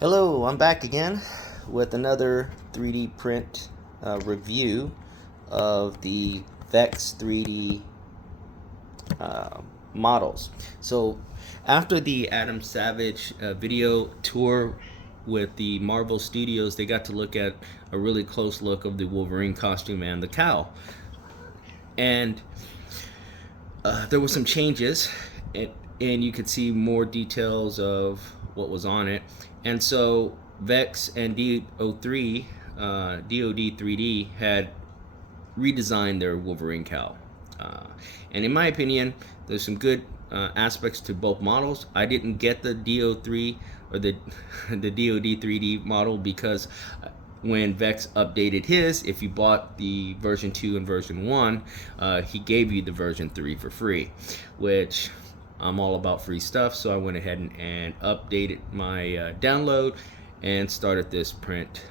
Hello, I'm back again with another 3D print review of the vek3d models. So after the Adam Savage video tour with the Marvel Studios, they got to look at a really close look of the Wolverine costume and the cowl. And there were some changes, and you could see more details of what was on it. And so Vex and DO3, DOD3D had redesigned their Wolverine cowl. And in my opinion, there's some good aspects to both models. I didn't get the DO3 or the DOD3D model because when Vex updated his, if you bought the version 2 and version 1, he gave you the version 3 for free, which I'm all about free stuff, so I went ahead and updated my download and started this print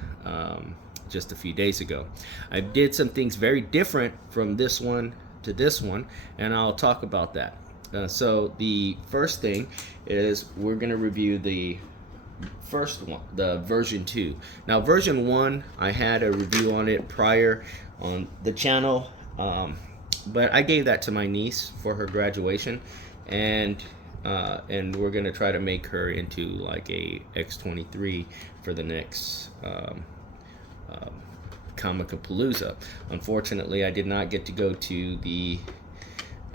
just a few days ago. I did some things very different from this one to this one, and I'll talk about that. So the first thing is we're going to review the first one, the version 2. Now version 1, I had a review on it prior on the channel, but I gave that to my niece for her graduation, and we're gonna try to make her into like a X23 for the next Comic-Palooza. Unfortunately, I did not get to go to the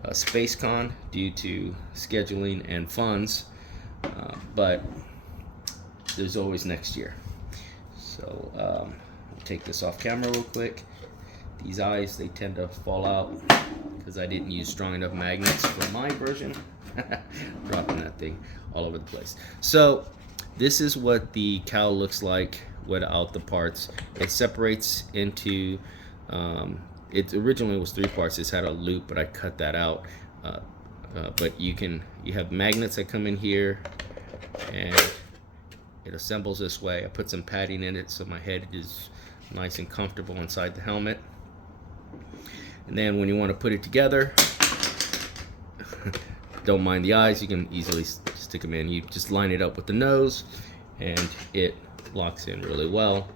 SpaceCon due to scheduling and funds, but there's always next year. So I'll take this off camera real quick. These eyes, they tend to fall out because I didn't use strong enough magnets for my version. Dropping that thing all over the place. So this is what the cowl looks like without the parts. It separates into, it originally was 3 parts. This had a loop, but I cut that out. But you have magnets that come in here, and it assembles this way. I put some padding in it so my head is nice and comfortable inside the helmet. And then when you want to put it together, don't mind the eyes, you can easily stick them in. You just line it up with the nose and it locks in really well.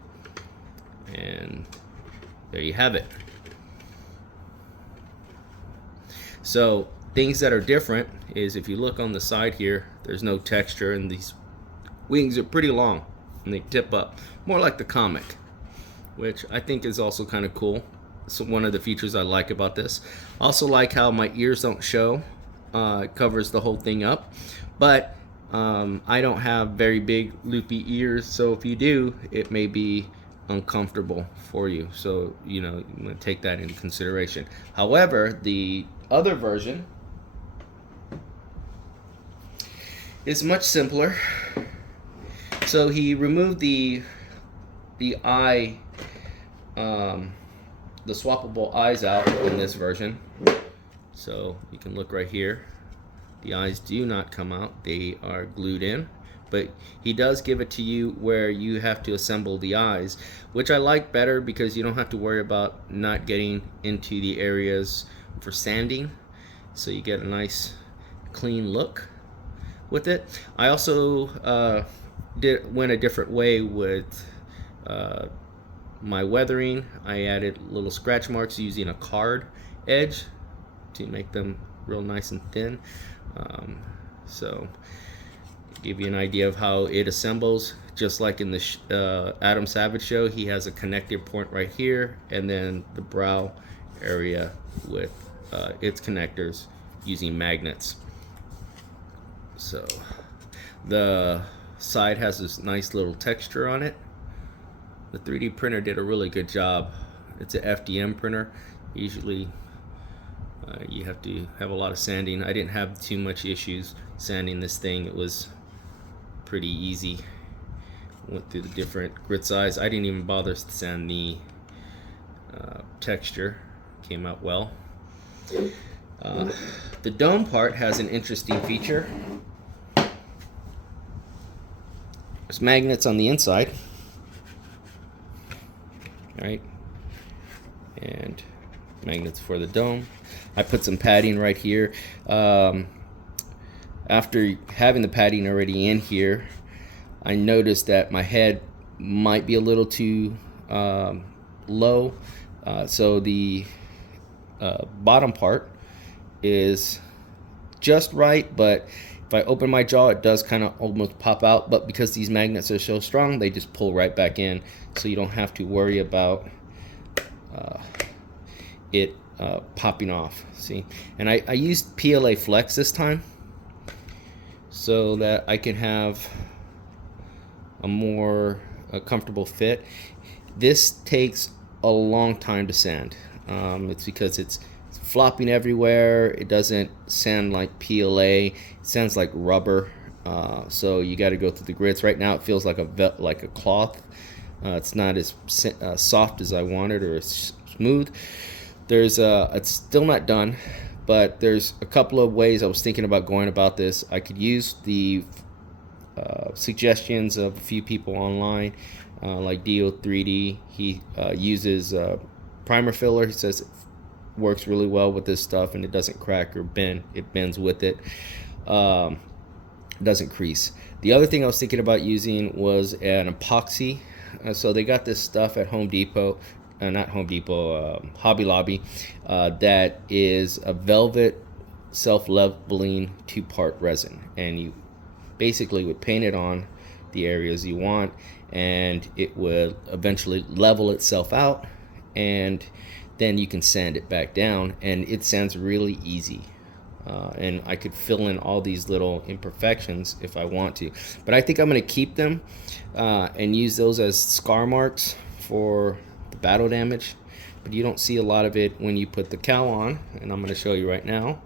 And there you have it. So things that are different is if you look on the side here, there's no texture, and these wings are pretty long and they tip up, more like the comic, which I think is also kind of cool. So one of the features I like about this. Also like how my ears don't show. It covers the whole thing up, but I don't have very big loopy ears, so if you do, it may be uncomfortable for you. So you know, I'm going to take that into consideration. However, the other version is much simpler. So he removed the eye, the swappable eyes out in this version. So you can look right here. The eyes do not come out, they are glued in. But he does give it to you where you have to assemble the eyes, which I like better because you don't have to worry about not getting into the areas for sanding. So you get a nice clean look with it. I also went a different way with my weathering. I added little scratch marks using a card edge to make them real nice and thin. So give you an idea of how it assembles. Just like in the Adam Savage show, he has a connective point right here, and then the brow area with its connectors using magnets. So the side has this nice little texture on it. The 3D printer did a really good job. It's an FDM printer. Usually you have to have a lot of sanding. I didn't have too much issues sanding this thing. It was pretty easy. Went through the different grit size. I didn't even bother to sand the texture. Came out well. The dome part has an interesting feature. There's magnets on the inside, right? And magnets for the dome. I put some padding right here. After having the padding already in here, I noticed that my head might be a little too low, so the bottom part is just right, but if I open my jaw, it does kind of almost pop out, but because these magnets are so strong, they just pull right back in, so you don't have to worry about it popping off. See, and I used PLA Flex this time so that I can have a more comfortable fit. This takes a long time to sand. It's because it's flopping everywhere. It doesn't sand like PLA. It sounds like rubber. So you got to go through the grits. Right now it feels like a cloth. It's not as soft as I wanted or as smooth. It's still not done, but there's a couple of ways I was thinking about going about this. I could use the suggestions of a few people online, like vek3d. He uses primer filler. He says it works really well with this stuff and it doesn't crack or bend. It bends with it. Doesn't crease. The other thing I was thinking about using was an epoxy. So they got this stuff at Home Depot, not Home Depot, Hobby Lobby, that is a velvet self-leveling 2-part resin, and you basically would paint it on the areas you want, and it would eventually level itself out, and then you can sand it back down, and it sands really easy. And I could fill in all these little imperfections if I want to, but I think I'm going to keep them and use those as scar marks for the battle damage. But you don't see a lot of it when you put the cowl on, and I'm going to show you right now.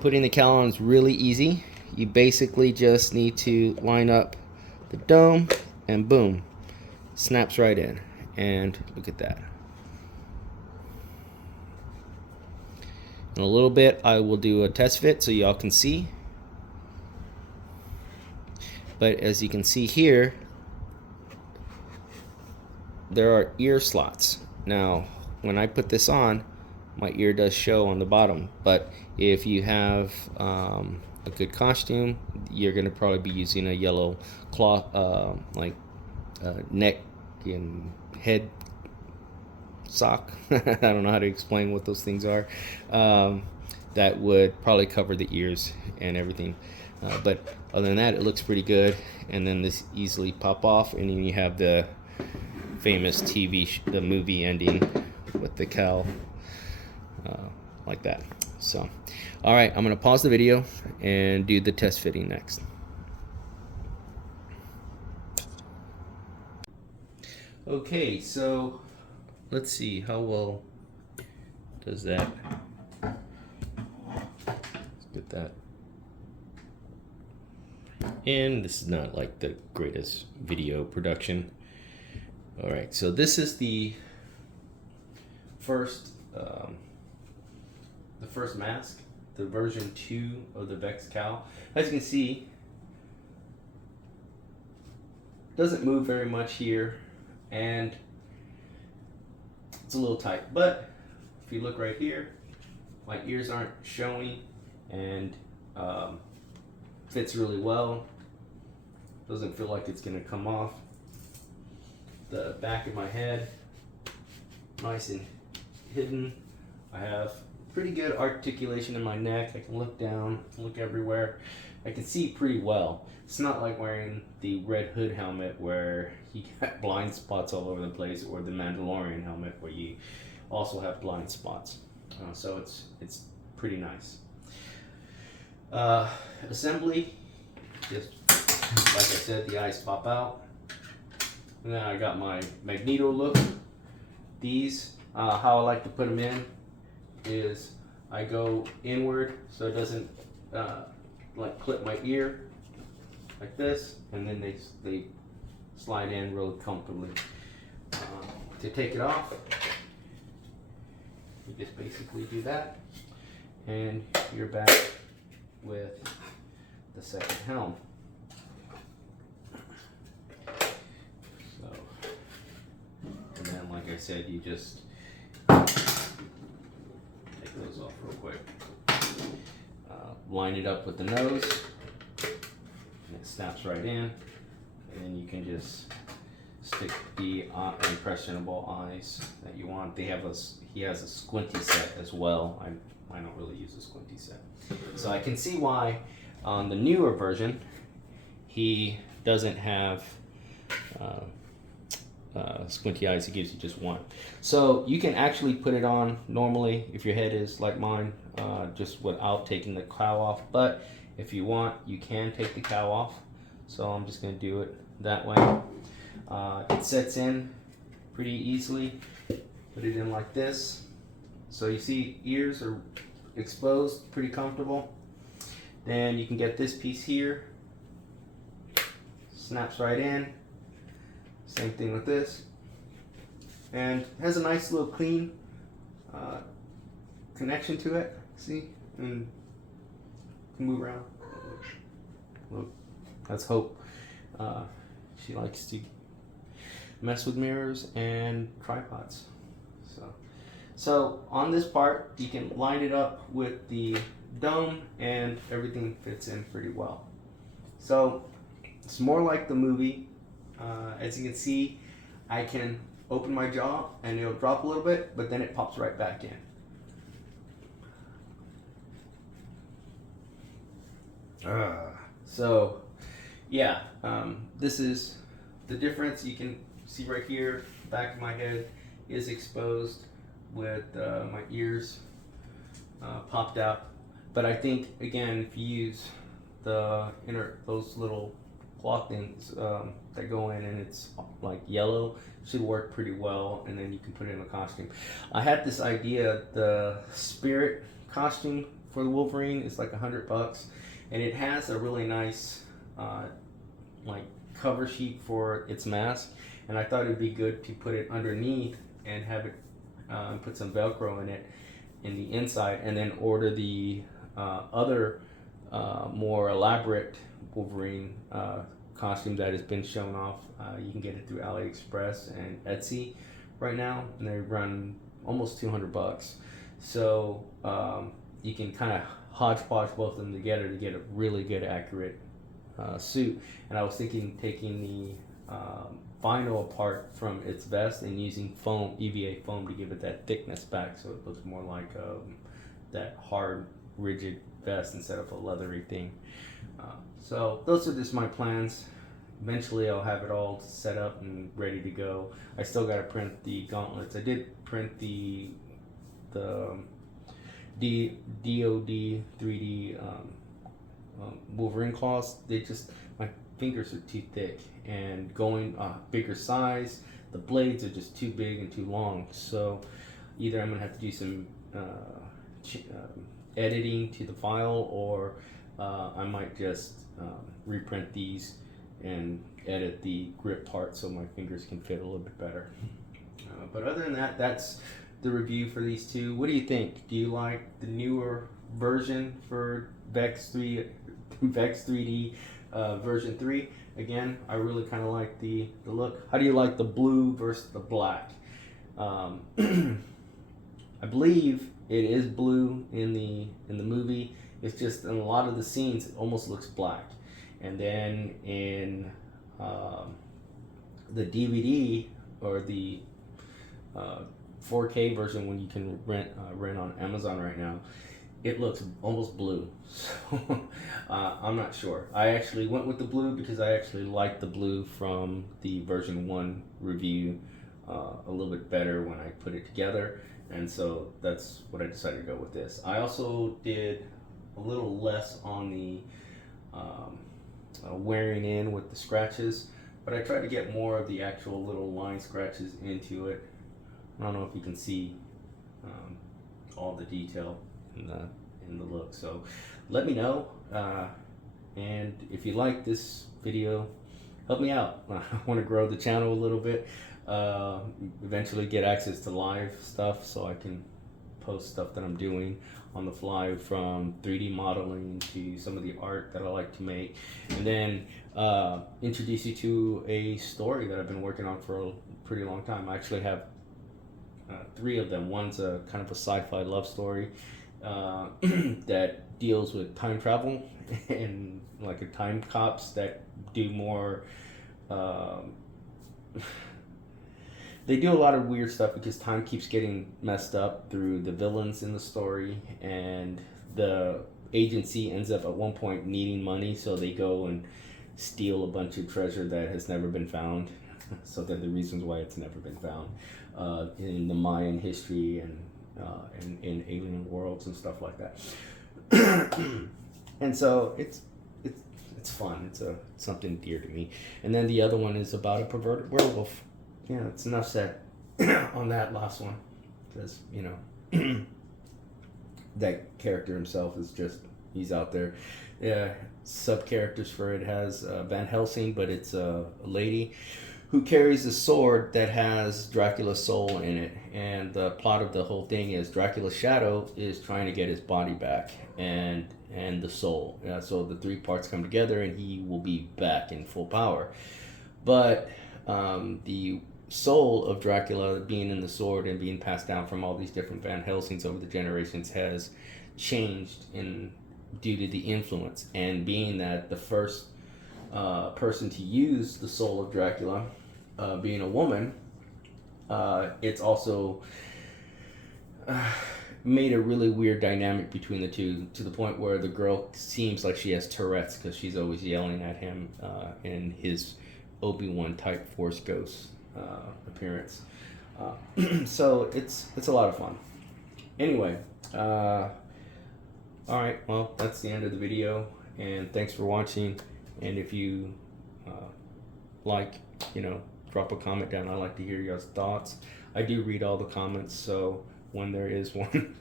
Putting the cowl on is really easy. You basically just need to line up the dome, and boom, snaps right in. And look at that. In a little bit I will do a test fit so y'all can see, but as you can see here, there are ear slots. Now when I put this on, my ear does show on the bottom, but if you have a good costume, you're going to probably be using a yellow cloth, neck and head sock. I don't know how to explain what those things are. That would probably cover the ears and everything, but other than that, it looks pretty good. And then this easily pop off, and then you have the famous the movie ending with the cowl, like that. So all right, I'm gonna pause the video and do the test fitting next. Okay, so let's see how well does that. Let's get that. And this is not like the greatest video production. All right, so this is the first mask, the version 2 of the Vex cowl. As you can see, doesn't move very much here, and it's a little tight, but if you look right here, my ears aren't showing, and fits really well. Doesn't feel like it's gonna come off. The back of my head, nice and hidden. I have pretty good articulation in my neck. I can look down, I can look everywhere. I can see pretty well. It's not like wearing the Red Hood helmet where you got blind spots all over the place, or the Mandalorian helmet where you also have blind spots. So it's pretty nice. Assembly, just like I said, the eyes pop out. And then I got my Magneto look. These, how I like to put them in is I go inward so it doesn't like clip my ear like this, and then they slide in really comfortably. To take it off, you just basically do that, and you're back with the second helm. So, and then like I said, you just take those off real quick. Line it up with the nose, and it snaps right in, and you can just stick the impressionable eyes that you want. He has a squinty set as well. I don't really use a squinty set, so I can see why on the newer version he doesn't have squinty eyes. He gives you just one. So you can actually put it on normally if your head is like mine, just without taking the cowl off. But if you want, you can take the cowl off. So I'm just going to do it that way. It sets in pretty easily. Put it in like this. So you see ears are exposed, pretty comfortable. Then you can get this piece here. Snaps right in. Same thing with this. And has a nice little clean connection to it. See? And can move around. Look, that's Hope. She likes to mess with mirrors and tripods. So on this part, you can line it up with the dome and everything fits in pretty well. So it's more like the movie. As you can see, I can open my jaw and it'll drop a little bit, but then it pops right back in. So yeah, this is the difference. You can see right here, back of my head is exposed with my ears popped out. But I think, again, if you use those little cloth things that go in and it's like yellow, should work pretty well, and then you can put it in a costume. I had this idea, the Spirit costume for the Wolverine is like $100, and it has a really nice like cover sheet for its mask, and I thought it'd be good to put it underneath and have it put some Velcro in it in the inside, and then order the other more elaborate Wolverine costume that has been shown off. You can get it through AliExpress and Etsy right now, and they run almost $200. So you can kind of hodgepodge both of them together to get a really good, accurate suit. And I was thinking taking the vinyl apart from its vest and using foam, EVA foam, to give it that thickness back, so it looks more like that hard, rigid vest instead of a leathery thing. So those are just my plans. Eventually I'll have it all set up and ready to go. I still got to print the gauntlets. I did print the DOD 3D Wolverine claws. My fingers are too thick, and going bigger size, the blades are just too big and too long. So either I'm gonna have to do some editing to the file, or I might just reprint these and edit the grip part so my fingers can fit a little bit better. But other than that, that's the review for these two. What do you think? Do you like the newer version for vek3d version 3? Again, I really kind of like the look. How do you like the blue versus the black? I believe it is blue in the movie. It's just in a lot of the scenes it almost looks black, and then in the DVD or the 4K version, when you can rent on Amazon right now, it looks almost blue. So I'm not sure. I actually went with the blue because I actually liked the blue from the version 1 review a little bit better when I put it together, and so that's what I decided to go with this. I also did a little less on the wearing in with the scratches, but I tried to get more of the actual little line scratches into it. I don't know if you can see all the detail in the look, so let me know, and if you like this video, help me out. I want to grow the channel a little bit, eventually get access to live stuff so I can post stuff that I'm doing on the fly, from 3D modeling to some of the art that I like to make, and then introduce you to a story that I've been working on for a pretty long time. I actually have 3 of them. One's a kind of a sci-fi love story that deals with time travel and like a time cops that do more. Um, they do a lot of weird stuff because time keeps getting messed up through the villains in the story, and the agency ends up at one point needing money, so they go and steal a bunch of treasure that has never been found. So they're the reasons why it's never been found in the Mayan history and in alien worlds and stuff like that. And so it's fun. It's something dear to me. And then the other one is about a perverted werewolf. Yeah, it's enough said on that last one, because that character himself is just, he's out there. Yeah, sub characters for it has Van Helsing, but it's a lady who carries a sword that has Dracula's soul in it, and the plot of the whole thing is Dracula's shadow is trying to get his body back and the soul. So the three parts come together, and he will be back in full power. But the soul of Dracula being in the sword and being passed down from all these different Van Helsings over the generations has changed due to the influence, and being that the first person to use the soul of Dracula being a woman, it's also made a really weird dynamic between the two, to the point where the girl seems like she has Tourette's because she's always yelling at him in his Obi-Wan type Force Ghost appearance. So it's a lot of fun. Anyway, all right, well, that's the end of the video, and thanks for watching. And if you drop a comment down. I like to hear your thoughts. I do read all the comments, so when there is one,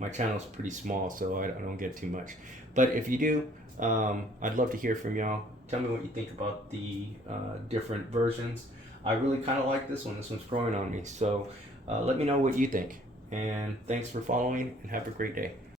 my channel's pretty small, so I don't get too much. But if you do, I'd love to hear from y'all. Tell me what you think about the different versions. I really kind of like this one. This one's growing on me, so let me know what you think. And thanks for following, and have a great day.